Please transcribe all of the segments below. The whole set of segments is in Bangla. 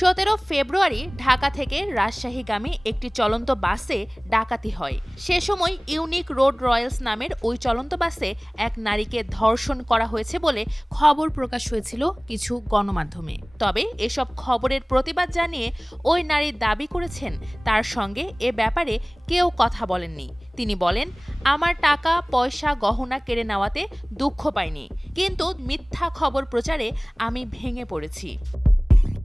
17 ফেব্রুয়ারি ঢাকা থেকে রাজশাহীগামী একটি চলন্ত বাসে ডাকাতি হয়। সে সময় ইউনিক রোড রয়্যালস নামের ওই চলন্ত বাসে এক নারীকে ধর্ষণ করা হয়েছে বলে খবর প্রকাশ হয়েছিল কিছু গণমাধ্যমে। তবে এসব খবরের প্রতিবাদ জানিয়ে ওই নারী দাবি করেছেন তার সঙ্গে এ ব্যাপারে কেউ কথা বলেননি। তিনি বলেন, আমার টাকা পয়সা গহনা কেড়ে নেওয়াতে দুঃখ পাইনি, কিন্তু মিথ্যা খবর প্রচারে আমি ভেঙে পড়েছি।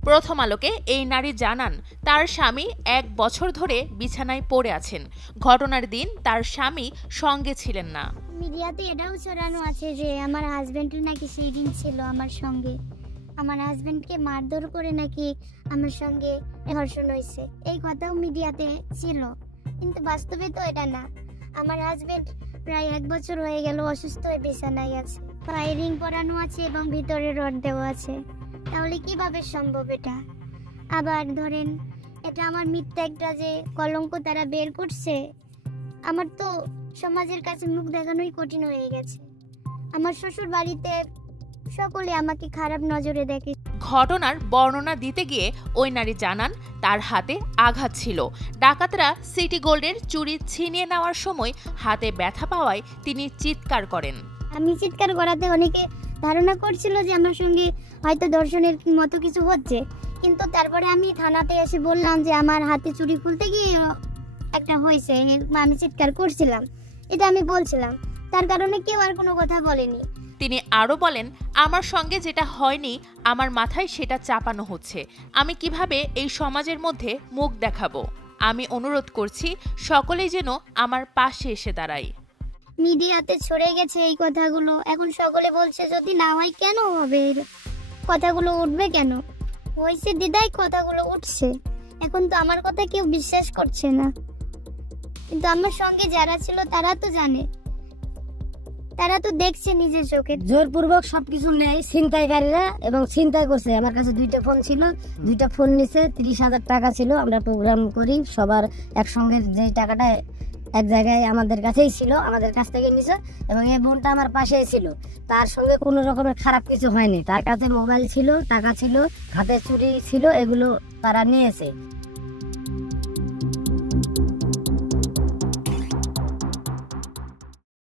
প্রথম আলোকে এই নারী জানান তার স্বামী 1 বছর ধরে বিছানায় পড়ে আছেন। ঘটনার দিন তার স্বামী সঙ্গে ছিলেন না। মিডিয়াতে এটাও ছড়ানো আছে যে আমার হাজবেন্ড নাকি সেই দিন ছিল আমার সঙ্গে, আমার হাজবেন্ডকে মারধর করে নাকি আমার সঙ্গে ধর্ষণ হয়েছে, এই কথাও মিডিয়াতে ছিল, কিন্তু বাস্তবে তো এটা না। আমার হাজবেন্ড প্রায় 1 বছর হয়ে গেল অসুস্থ হয়ে বিছানায় আছে, পায়ে রিং পরানো আছে এবং ভিতরে রড দেওয়া আছে। তাহলে কিভাবে সম্ভব এটা? আবার ধরেন এটা আমার মিথ্যা একটা যে কলঙ্ক তারা বের করছে, আমার তো সমাজের কাছে মুখ দেখানোই কঠিন হয়ে গেছে। আমার শ্বশুর বাড়িতে সকলে আমাকে খারাপ নজরে দেখে। ঘটনার বর্ণনা দিতে গিয়ে ওই নারী জানান তার হাতে আঘাত ছিল। ডাকাতরা সিটি গোল্ডের চুড়ি ছিনিয়ে নেওয়ার সময় হাতে ব্যথা পাওয়ায় তিনি চিৎকার করেন। আমি চিৎকার করাতে অনেকে ধারণা করছিল যে আমার সঙ্গে হয়তো ধর্ষণের মতো কিছু হচ্ছে, কিন্তু তারপরে আমি থানাতে এসে বললাম যে আমার হাতে চুড়ি খুলতে গিয়ে একটা হয়েছে, আমি চিৎকার করছিলাম, এটা আমি বলছিলাম, তার কারণে কেউ আর কোনো কথা বলেনি। তিনি আরও বলেন, আমার সঙ্গে যেটা হয়নি আমার মাথায় সেটা চাপানো হচ্ছে। আমি কিভাবে এই সমাজের মধ্যে মুখ দেখাবো? আমি অনুরোধ করছি সকলেই যেন আমার পাশে এসে দাঁড়ায়। মিডিয়াতে ছড়ে গেছে এই কথাগুলো, এখন সকলে বলছে যদি না হয় কেন হবে, কথাগুলো উঠবে কেন? হয়েছে দিদাই কথাগুলো উঠছে, এখন তো আমার কথা কেউ বিশ্বাস করছে না, কিন্তু আমার সঙ্গে যারা ছিল তারা তো জানে, তারা তো দেখছে নিজের চোখে। জোরপূর্বক সবকিছু নেই ছিনতাইকারীরা, এবং ছিনতাই করছে। আমার কাছে 2টা ফোন ছিল, 2টা ফোন নিছে, 30,000 টাকা ছিল। আমরা প্রোগ্রাম করি সবার একসঙ্গে, যে টাকাটা এক জায়গায় আমাদের কাছেই ছিল, আমাদের কাছ থেকে নিছে, এবং এই বোনটা আমার পাশেই ছিল। তার সঙ্গে কোনো রকমের খারাপ কিছু হয়নি। তার কাছে মোবাইল ছিল, টাকা ছিল, হাতে চুড়ি ছিল, এগুলো তারা নিয়েছে।